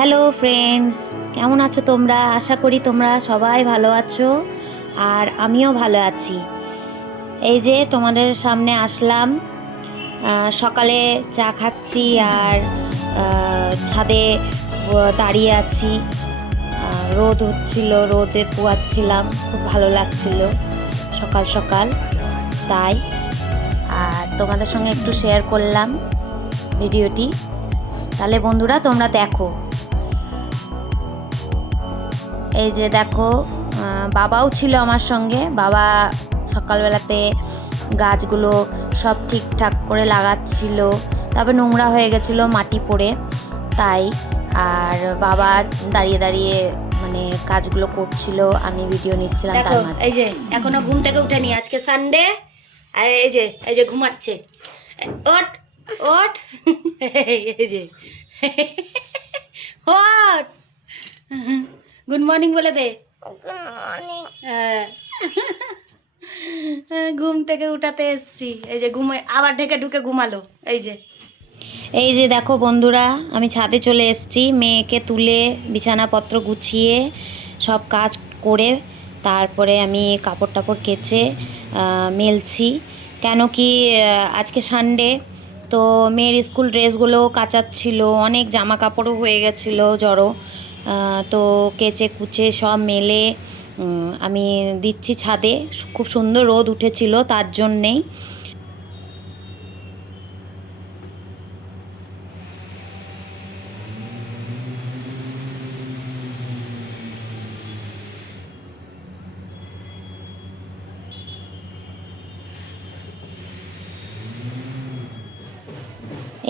Hello friends, কেমন আছো তোমরা? আশা করি তোমরা সবাই ভালো আছো আর আমিও ভালো আছি। এই যে তোমাদের সামনে আসলাম, সকালে চা খাচ্ছি আর ছাদে দাঁড়িয়ে আছি। রোদ হচ্ছিল, রোদে পোয়াচ্ছিলাম, খুব ভালো লাগছিল সকাল সকাল, তাই আর তোমাদের সঙ্গে একটু শেয়ার করলাম ভিডিওটি। তাহলে বন্ধুরা তোমরা দেখো। এই যে দেখো, বাবাও ছিল আমার সঙ্গে। বাবা সকালবেলাতে গাছগুলো সব ঠিকঠাক করে লাগাচ্ছিল, তবে নোংরা হয়ে গেছিলো মাটি পড়ে, তাই আর বাবা দাঁড়িয়ে দাঁড়িয়ে মানে কাজগুলো করছিল, আমি ভিডিও নিচ্ছিলাম তার মাঝে। এই যে এখনো ঘুম থেকে উঠেনি, আজকে সানডে। আর এই যে ঘুমাচ্ছে। ওঠ ওঠ, এই যে ওঠ, গুড মর্নিং বলে দে। হ্যাঁ, ঘুম থেকে উঠাতে এসছি। এই যে ঘুমে আবার ঢুকে ঘুমালো। এই যে দেখো বন্ধুরা, আমি ছাদে চলে এসেছি। মেয়েকে তুলে বিছানাপত্র গুছিয়ে সব কাজ করে তারপরে আমি কাপড় টাপড় কেচে মেলছি। কেন কি আজকে সানডে, তো মেয়ের স্কুল ড্রেসগুলো কাচাচ্ছিল, অনেক জামা কাপড়ও হয়ে গেছিলো জড়ো। তো কেচে কুচে সব মেলে আমি দিচ্ছি ছাদে। খুব সুন্দর রোদ উঠেছিল, তার জন্যেই।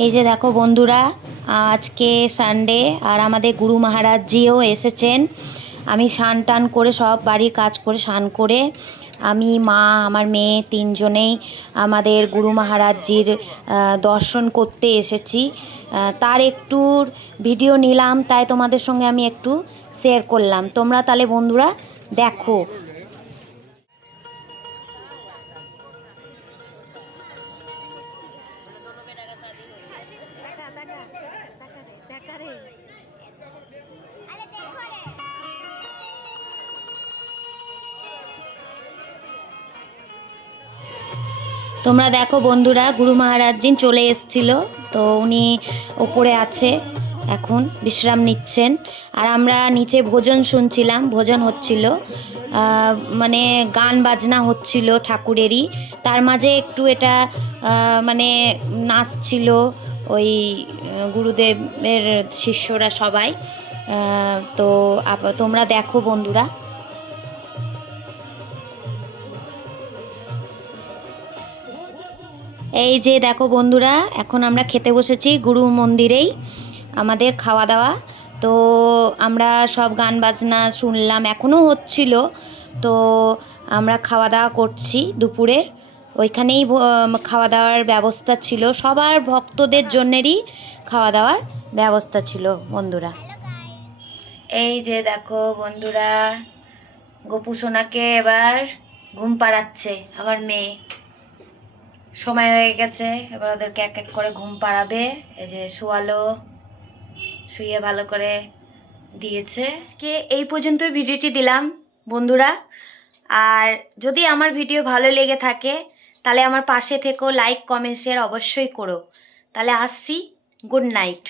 এই যে দেখো বন্ধুরা, আজকে সানডে আর আমাদের গুরু মহারাজজিও এসেছেন। আমি স্নান টান করে সব বাড়ির কাজ করে স্নান করে আমি, মা, আমার মেয়ে তিনজনেই আমাদের গুরু মহারাজজির দর্শন করতে এসেছি। তার একটু ভিডিও নিলাম, তাই তোমাদের সঙ্গে আমি একটু শেয়ার করলাম। তোমরা তাহলে বন্ধুরা দেখো। তোমরা দেখো বন্ধুরা, গুরু মহারাজজি চলে এসেছিল, তো উনি ওপরে আছে, এখন বিশ্রাম নিচ্ছেন। আর আমরা নিচে ভোজন শুনছিলাম, ভোজন হচ্ছিল, মানে গান বাজনা হচ্ছিল ঠাকুরেরই, তার মাঝে একটু এটা মানে নাচছিল ওই গুরুদেবের শিষ্যরা সবাই। তো তোমরা দেখো বন্ধুরা। এই যে দেখো বন্ধুরা, এখন আমরা খেতে বসেছি গুরু মন্দিরেই, আমাদের খাওয়া দাওয়া। তো আমরা সব গান বাজনা শুনলাম, এখনও হচ্ছিল। তো আমরা খাওয়া দাওয়া করছি দুপুরের, ওইখানেই খাওয়া দাওয়ার ব্যবস্থা ছিল, সবার ভক্তদের জন্যেরই খাওয়া দাওয়ার ব্যবস্থা ছিল বন্ধুরা। এই যে দেখো বন্ধুরা, গোপু সোনাকে এবার ঘুম পাড়াচ্ছে আমার মেয়ে। সময় হয়ে গেছে, এবার ওদেরকে এক এক করে ঘুম পাড়াবে। এই যে শোয়ালো, শুয়ে ভালো করে দিয়েছে। আজকে এই পর্যন্তই ভিডিওটি দিলাম বন্ধুরা। আর যদি আমার ভিডিও ভালো লেগে থাকে তাহলে আমার পাশে থেকো, লাইক কমেন্ট শেয়ার অবশ্যই করো। তাহলে আসছি, গুড নাইট।